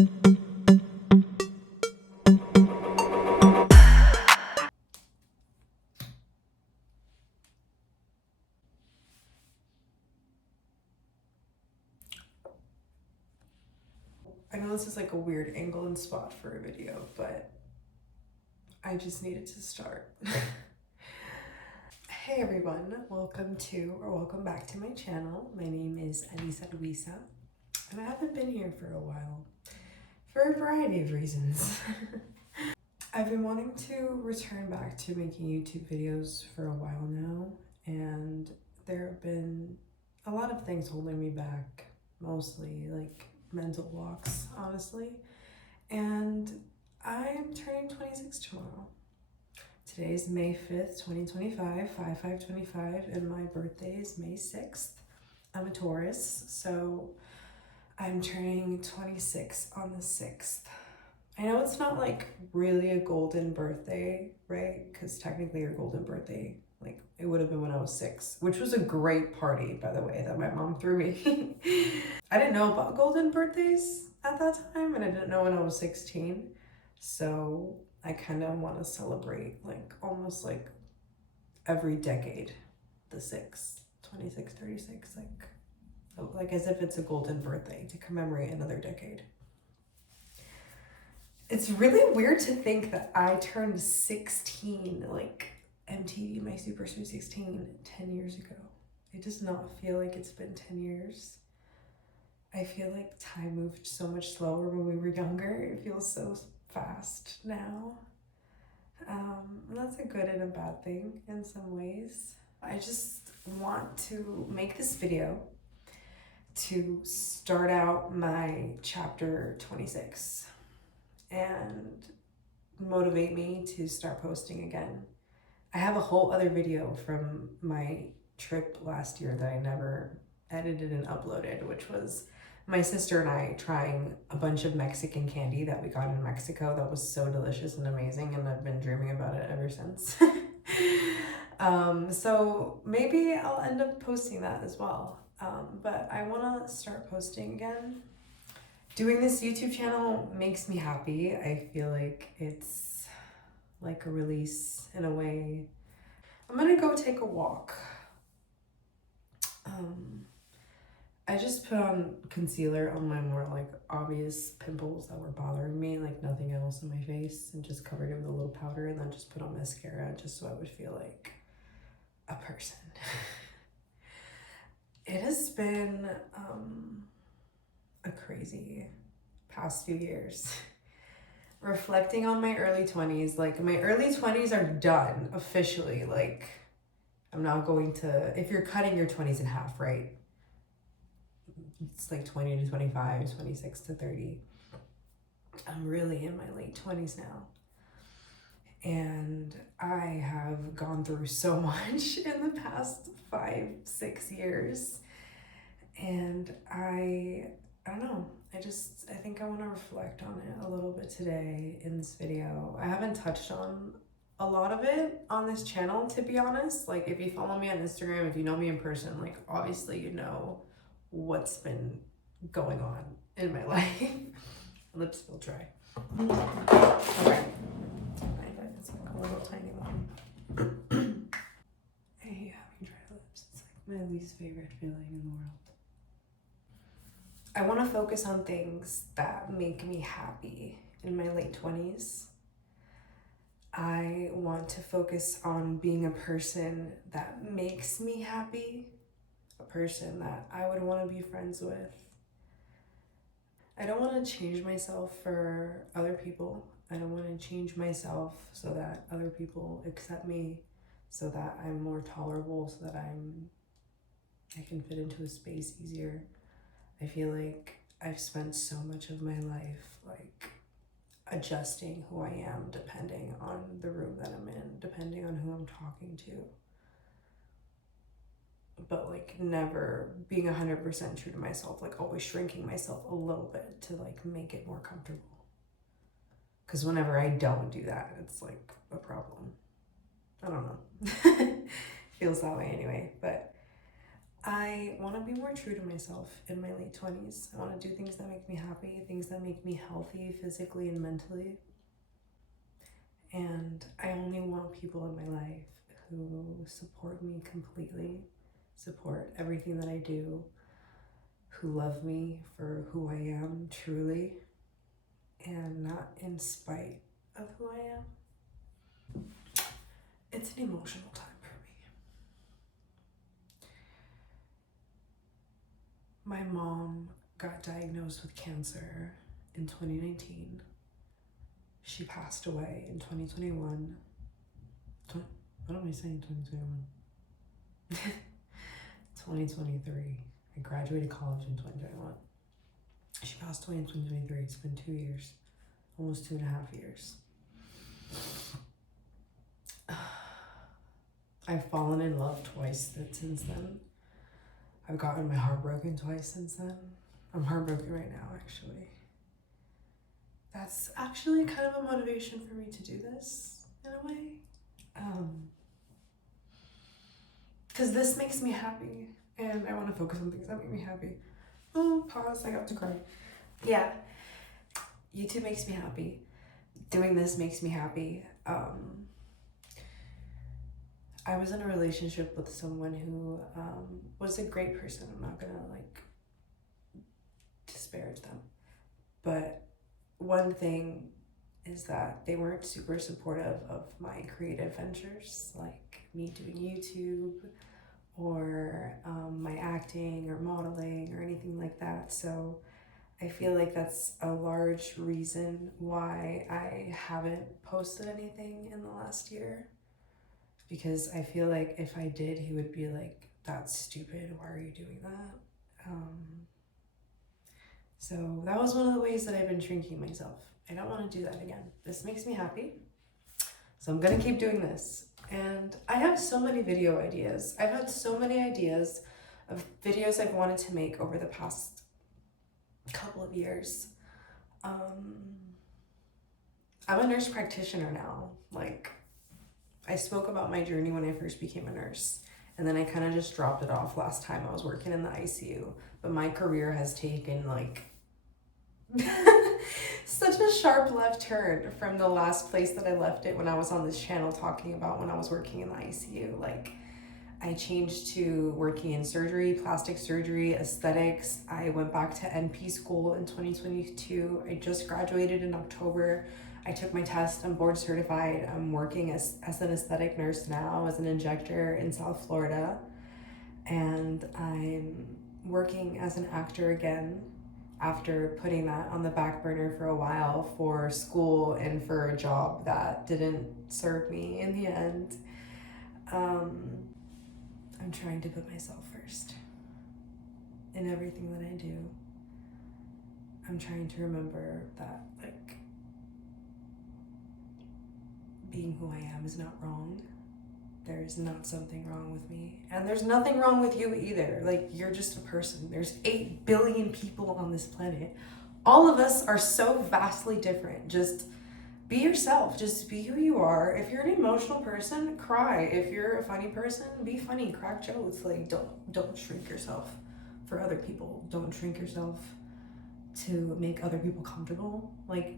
I know this is like a weird angle and spot for a video, but I just needed to start. Hey everyone, welcome back to my channel. My name is Elisa Luisa, and I haven't been here for a while for a variety of reasons. I've been wanting to return back to making YouTube videos for a while now, and there have been a lot of things holding me back, mostly like mental blocks, honestly. And I'm turning 26 tomorrow. Today is May 5th, 2025, 5/5/25, and my birthday is May 6th. I'm a Taurus, so I'm turning 26 on the 6th. I know it's not like really a golden birthday, right? Because technically your golden birthday, like it would have been when I was 6, which was a great party, by the way, that my mom threw me. I didn't know about golden birthdays at that time, and I didn't know when I was 16. So I kind of want to celebrate like almost like every decade, the 6, 26, 36, like as if it's a golden birthday to commemorate another decade. It's really weird to think that I turned 16, like MTV My Super Sweet 16, 10 years ago. It does not feel like it's been 10 years. I feel like time moved so much slower when we were younger. It feels so fast now. And that's a good and a bad thing in some ways. I just want to make this video to start out my chapter 26 and motivate me to start posting again. I have a whole other video from my trip last year that I never edited and uploaded, which was my sister and I trying a bunch of Mexican candy that we got in Mexico that was so delicious and amazing, and I've been dreaming about it ever since. So maybe I'll end up posting that as well. But I want to start posting again. Doing this YouTube channel makes me happy. I feel like it's like a release in a way. I'm gonna go take a walk. I just put on concealer on my more like obvious pimples that were bothering me, like nothing else on my face, and just covered it with a little powder, and then just put on mascara just so I would feel like a person. It has been a crazy past few years. Reflecting on my early 20s, like my early 20s are done officially. Like I'm not going to, if you're cutting your 20s in half, right? It's like 20 to 25, 26 to 30. I'm really in my late 20s now. And I have gone through so much in the past 5-6 years. And I don't know. I think I want to reflect on it a little bit today in this video. I haven't touched on a lot of it on this channel, to be honest. Like if you follow me on Instagram, if you know me in person, like obviously you know what's been going on in my life. Lips feel dry. Okay. It's like a little tiny one. I hate having dry lips. It's like my least favorite feeling in the world. I want to focus on things that make me happy in my late 20s. I want to focus on being a person that makes me happy, a person that I would want to be friends with. I don't want to change myself for other people. I don't want to change myself so that other people accept me, so that I'm more tolerable, so that I can fit into a space easier. I feel like I've spent so much of my life like adjusting who I am depending on the room that I'm in, depending on who I'm talking to. But like never being 100% true to myself, like always shrinking myself a little bit to like make it more comfortable. Because whenever I don't do that, it's like a problem. I don't know. Feels that way anyway. But I want to be more true to myself in my late 20s. I want to do things that make me happy, things that make me healthy physically and mentally. And I only want people in my life who support me completely, support everything that I do, who love me for who I am truly, and not in spite of who I am. It's an emotional time for me. My mom got diagnosed with cancer in 2019. She passed away in 2021. What am I saying, 2021? 2023. I graduated college in 2021. She passed away in 2023. It's been 2 years, almost 2.5 years. I've fallen in love twice since then. I've gotten my heart broken twice since then. I'm heartbroken right now, actually. That's actually kind of a motivation for me to do this, in a way. Because this makes me happy, and I want to focus on things that make me happy. Oh, pause, I have to cry. Yeah, YouTube makes me happy. Doing this makes me happy. I was in a relationship with someone who was a great person. I'm not gonna disparage them, but one thing is that they weren't super supportive of my creative ventures, like me doing YouTube or my acting or modeling or anything like that. So I feel like that's a large reason why I haven't posted anything in the last year, because I feel like if I did, he would be like, that's stupid, why are you doing that? So that was one of the ways that I've been shrinking myself. I don't want to do that again. This makes me happy, so I'm gonna keep doing this. And I have so many video ideas. I've had so many ideas of videos I've wanted to make over the past couple of years. I'm a nurse practitioner now. Like, I spoke about my journey when I first became a nurse, and then I kind of just dropped it off last time I was working in the ICU. But my career has taken such a sharp left turn from the last place that I left it when I was on this channel talking about when I was working in the ICU. Like, I changed to working in surgery, plastic surgery, aesthetics. I went back to NP school in 2022. I just graduated in October. I took my test. I'm board certified. I'm working as an aesthetic nurse now, as an injector in South Florida. And I'm working as an actor again after putting that on the back burner for a while for school and for a job that didn't serve me in the end. I'm trying to put myself first in everything that I do. I'm trying to remember that, being who I am is not wrong. There's not something wrong with me. And there's nothing wrong with you either. You're just a person. There's 8 billion people on this planet. All of us are so vastly different. Just be yourself. Just be who you are. If you're an emotional person, cry. If you're a funny person, be funny. Crack jokes. Don't shrink yourself for other people. Don't shrink yourself to make other people comfortable.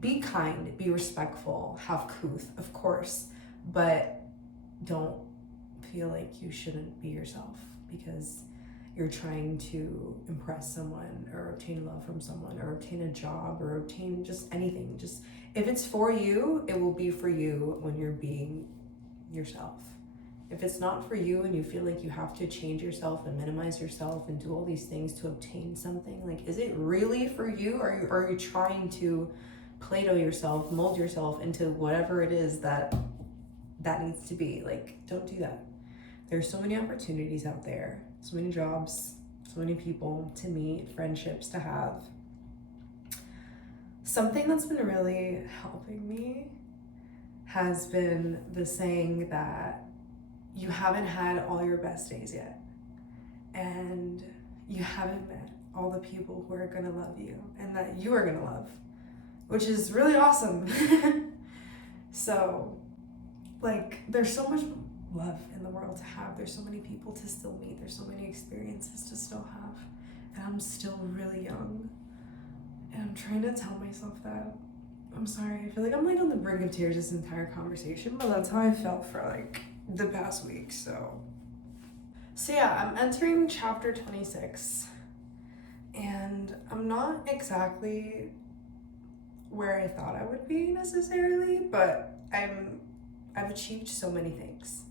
Be kind, be respectful, have couth, of course, but don't feel like you shouldn't be yourself because you're trying to impress someone or obtain love from someone or obtain a job or obtain just anything. Just if it's for you, it will be for you when you're being yourself. If it's not for you and you feel like you have to change yourself and minimize yourself and do all these things to obtain something, is it really for you? Or are you trying to Play-Doh yourself, mold yourself into whatever it is that needs to be? Don't do that. There's so many opportunities out there, so many jobs, so many people to meet, friendships to have. Something that's been really helping me has been the saying that you haven't had all your best days yet, and you haven't met all the people who are gonna love you and that you are gonna love, which is really awesome. So there's so much love in the world to have. There's so many people to still meet. There's so many experiences to still have. And I'm still really young. And I'm trying to tell myself that. I'm sorry. I feel like I'm like on the brink of tears this entire conversation, but that's how I felt for like the past week. So yeah, I'm entering chapter 26. And I'm not exactly where I thought I would be necessarily, but I've achieved so many things.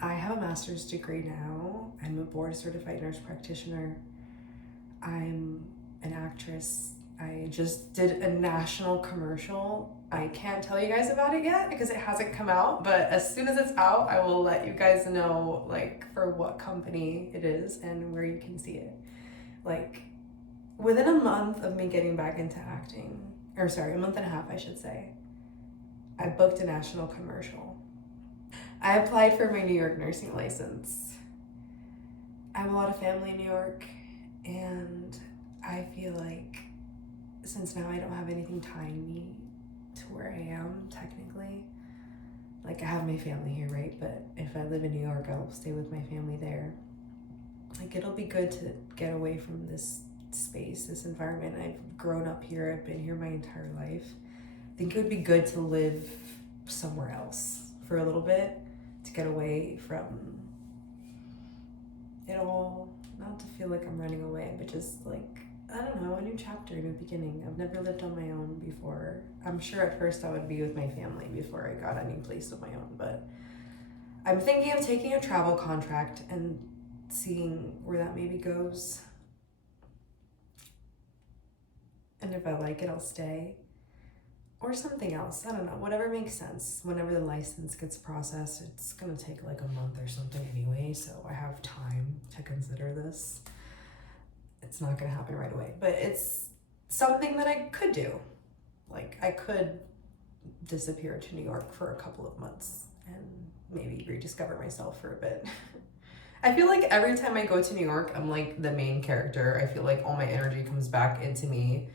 I have a master's degree now. I'm a board certified nurse practitioner. I'm an actress. I just did a national commercial. I can't tell you guys about it yet because it hasn't come out, but as soon as it's out, I will let you guys know like for what company it is and where you can see it. Like within a month of me getting back into acting, or sorry, a month and a half, I should say, I booked a national commercial. I applied for my New York nursing license. I have a lot of family in New York, and I feel like since now I don't have anything tying me to where I am technically, like I have my family here, right? But if I live in New York, I'll stay with my family there. Like it'll be good to get away from this space, this environment. I've grown up here, I've been here my entire life. I think it would be good to live somewhere else for a little bit, to get away from it all, not to feel like I'm running away, but just like, I don't know, a new chapter, a new beginning. I've never lived on my own before. I'm sure at first I would be with my family before I got any place of my own, but I'm thinking of taking a travel contract and seeing where that maybe goes. And if I like it, I'll stay. Or something else, I don't know, whatever makes sense. Whenever the license gets processed, it's gonna take like a month or something anyway, so I have time to consider this. It's not gonna happen right away, but it's something that I could do. Like I could disappear to New York for a couple of months and maybe rediscover myself for a bit. I feel like every time I go to New York, I'm like the main character. I feel like all my energy comes back into me.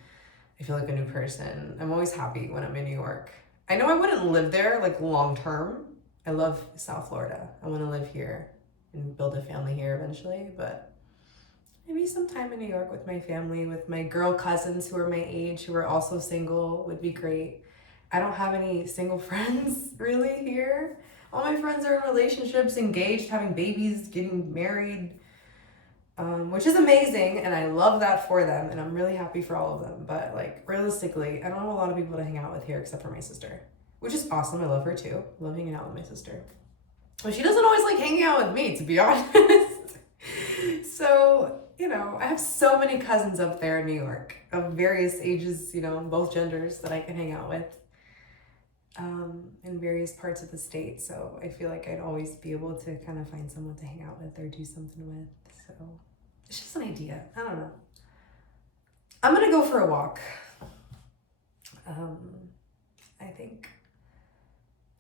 I feel like a new person. I'm always happy when I'm in New York. I know I wouldn't live there like long term. I love South Florida. I want to live here and build a family here eventually, but maybe some time in New York with my family, with my girl cousins who are my age, who are also single, would be great. I don't have any single friends really here. All my friends are in relationships, engaged, having babies, getting married, which is amazing, and I love that for them, and I'm really happy for all of them. But like realistically, I don't have a lot of people to hang out with here except for my sister, which is awesome. I love her too. I love hanging out with my sister. But she doesn't always like hanging out with me, to be honest. So, you know, I have so many cousins up there in New York of various ages, you know, both genders that I can hang out with in various parts of the state. So I feel like I'd always be able to kind of find someone to hang out with or do something with. So it's just an idea. I don't know. I'm gonna go for a walk. I think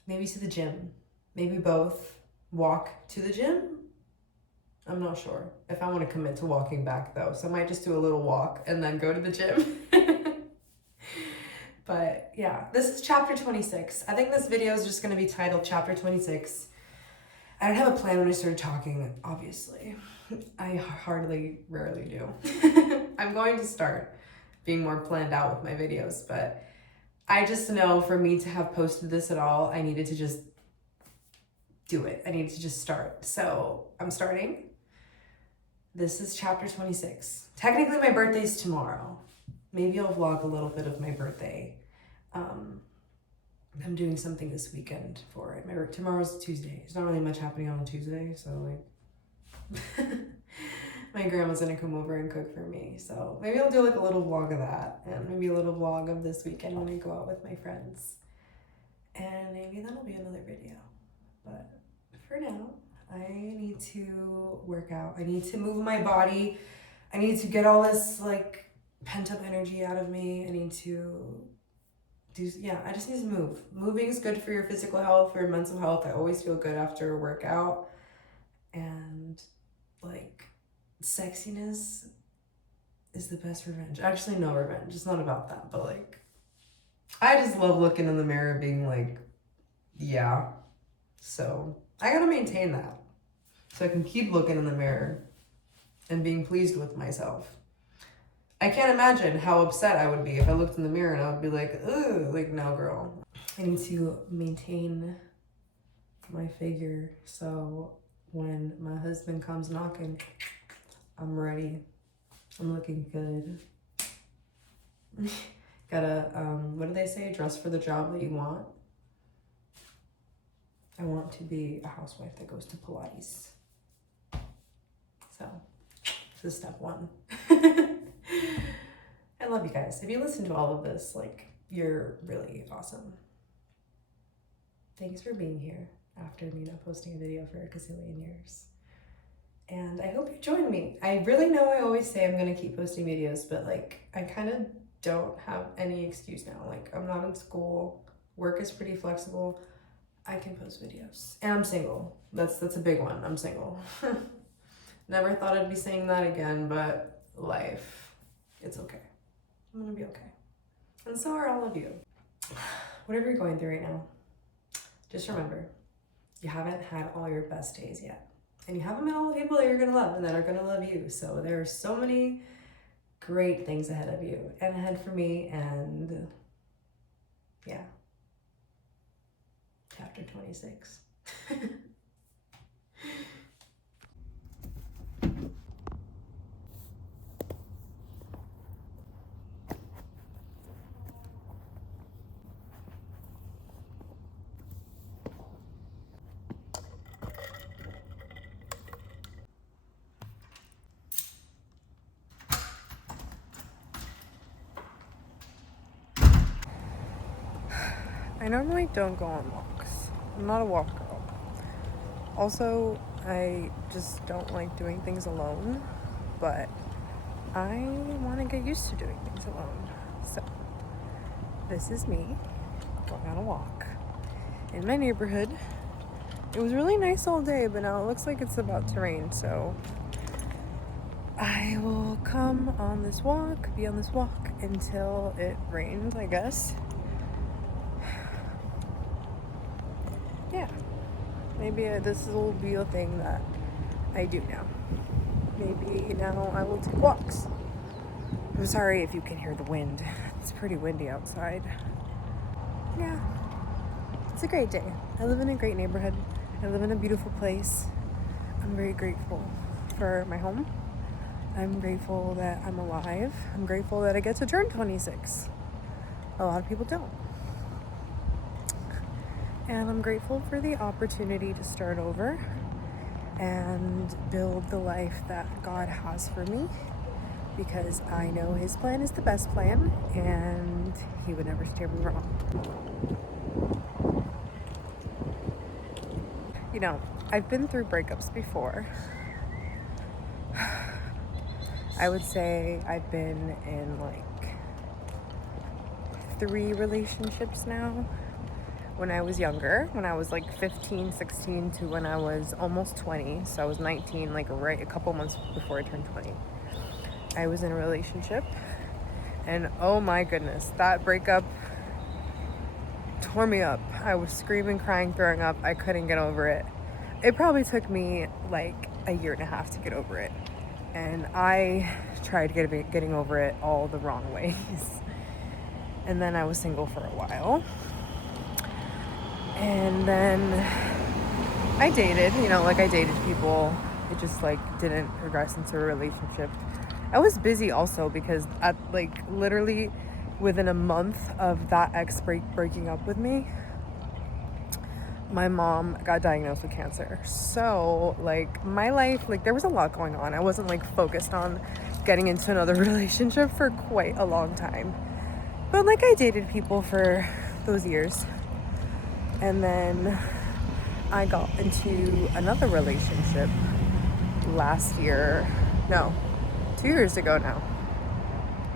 maybe to the gym, maybe both. Walk to the gym. I'm not sure if I want to commit to walking back though, so I might just do a little walk and then go to the gym. But yeah, this is chapter 26. I think this video is just going to be titled chapter 26. I didn't have a plan when I started talking, obviously. I rarely do. I'm going to start being more planned out with my videos, but I just know for me to have posted this at all, I needed to just do it. I needed to just start. So I'm starting. This is chapter 26. Technically my birthday's tomorrow. Maybe I'll vlog a little bit of my birthday. I'm doing something this weekend for it. Tomorrow's Tuesday. There's not really much happening on a Tuesday, so like my grandma's gonna come over and cook for me. So maybe I'll do like a little vlog of that, and maybe a little vlog of this weekend when I go out with my friends. And maybe that'll be another video. But for now, I need to work out. I need to move my body. I need to get all this like pent up energy out of me. I need to I just need to move. Moving is good for your physical health, for your mental health. I always feel good after a workout. And like sexiness is the best revenge. Actually, no revenge. It's not about that, but like I just love looking in the mirror being like, yeah. So I gotta maintain that so I can keep looking in the mirror and being pleased with myself. I can't imagine how upset I would be if I looked in the mirror and I would be like, ugh, like, no, girl. I need to maintain my figure so when my husband comes knocking, I'm ready. I'm looking good. Gotta, what do they say? Dress for the job that you want. I want to be a housewife that goes to Pilates. So, this is step one. I love you guys. If you listen to all of this, like, you're really awesome. Thanks for being here after me not posting a video for a gazillion years. And I hope you join me. I really know I always say I'm gonna keep posting videos, but like, I kind of don't have any excuse now. Like, I'm not in school, work is pretty flexible. I can post videos. And I'm single. That's a big one. I'm single. Never thought I'd be saying that again, but life, it's okay. I'm gonna be okay. And so are all of you. Whatever you're going through right now, just remember, you haven't had all your best days yet. And you haven't met all the people that you're gonna love and that are gonna love you. So there are so many great things ahead of you and ahead for me, and yeah. Chapter 26. I normally don't go on walks. I'm not a walk girl. Also, I just don't like doing things alone, but I want to get used to doing things alone. So, this is me going on a walk in my neighborhood. It was really nice all day, but now it looks like it's about to rain, so I will come on this walk, be on this walk until it rains, I guess. Yeah, maybe this will be a thing that I do now. Maybe now I will take walks. I'm sorry if you can hear the wind. It's pretty windy outside. Yeah, it's a great day. I live in a great neighborhood. I live in a beautiful place. I'm very grateful for my home. I'm grateful that I'm alive. I'm grateful that I get to turn 26. A lot of people don't. And I'm grateful for the opportunity to start over and build the life that God has for me, because I know His plan is the best plan and He would never steer me wrong. You know, I've been through breakups before. I would say I've been in like 3 relationships now. When I was younger, when I was like 15, 16 to when I was almost 20. So I was 19, like right a couple months before I turned 20. I was in a relationship, and oh my goodness, that breakup tore me up. I was screaming, crying, throwing up. I couldn't get over it. It probably took me like a year and a half to get over it. And I tried getting over it all the wrong ways. And then I was single for a while. And then I dated, I dated people. It just like didn't progress into a relationship. I was busy also because at like literally within a month of that ex breaking up with me, my mom got diagnosed with cancer. So like my life, like there was a lot going on. I wasn't like focused on getting into another relationship for quite a long time. But like I dated people for those years. And then I got into another relationship 2 years ago now.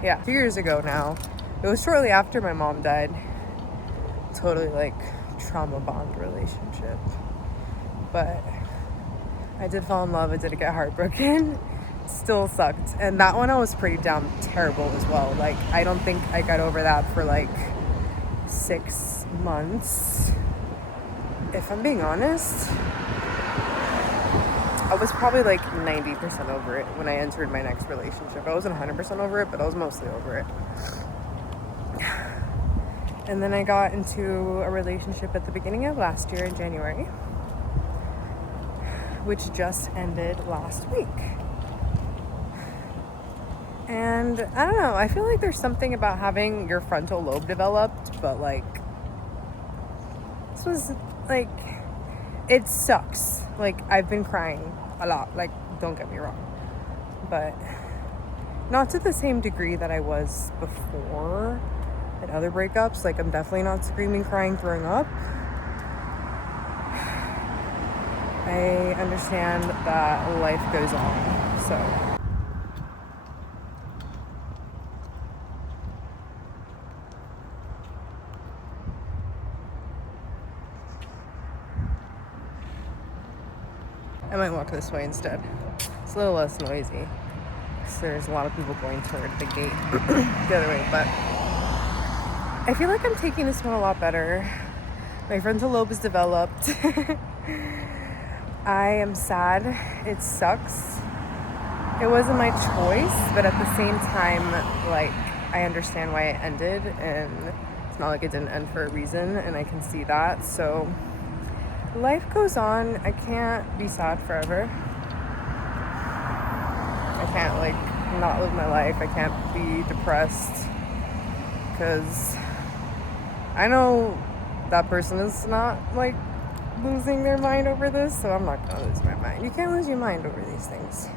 Yeah, 2 years ago now. It was shortly after my mom died. Totally like trauma bond relationship. But I did fall in love. I did get heartbroken. Still sucked. And that one I was pretty terrible as well. Like I don't think I got over that for like 6 months. If I'm being honest, I was probably like 90% over it when I entered my next relationship. I wasn't 100% over it, but I was mostly over it. And then I got into a relationship at the beginning of last year in January, which just ended last week. And I don't know, I feel like there's something about having your frontal lobe developed, but like, this was like, it sucks. Like, I've been crying a lot, like, don't get me wrong, but not to the same degree that I was before at other breakups. Like, I'm definitely not screaming, crying, throwing up. I understand that life goes on, so. I might walk this way instead. It's a little less noisy, because there's a lot of people going toward the gate the other way, but I feel like I'm taking this one a lot better. My frontal lobe is developed. I am sad. It sucks. It wasn't my choice, but at the same time, like, I understand why it ended, and it's not like it didn't end for a reason, and I can see that. So life goes on. I can't be sad forever. I can't, like, not live my life. I can't be depressed, because I know that person is not, like, losing their mind over this, so I'm not gonna lose my mind. You can't lose your mind over these things.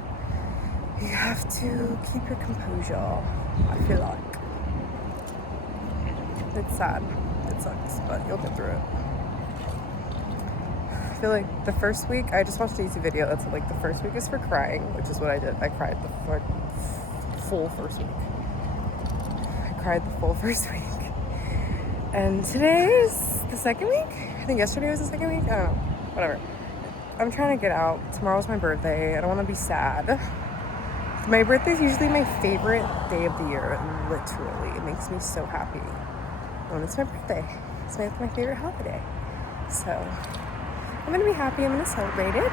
You have to keep your composure, I feel like. It's sad. It sucks, but you'll get through it. I feel like the first week, I just watched a YouTube video that's like, the first week is for crying, which is what I did. I cried the full first week. I cried the full first week. And today is the second week? I think yesterday was the second week? I don't know. Whatever. I'm trying to get out. Tomorrow's my birthday. I don't want to be sad. My birthday is usually my favorite day of the year, literally. It makes me so happy when it's my birthday. It's my favorite holiday. So I'm going to be happy. I'm going to celebrate it.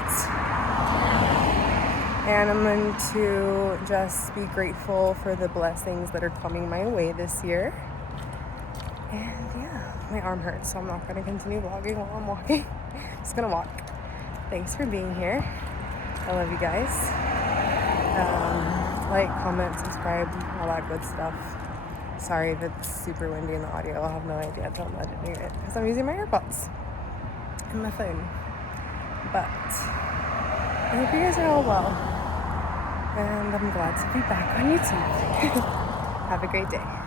And I'm going to just be grateful for the blessings that are coming my way this year. And yeah, my arm hurts, so I'm not going to continue vlogging while I'm walking. I'm just going to walk. Thanks for being here. I love you guys. Like, comment, subscribe, all that good stuff. Sorry if it's super windy in the audio. I'll have no idea until I'm editing it, because I'm using my AirPods and my phone. But I hope you guys are all well. And I'm glad to be back on YouTube. Have a great day.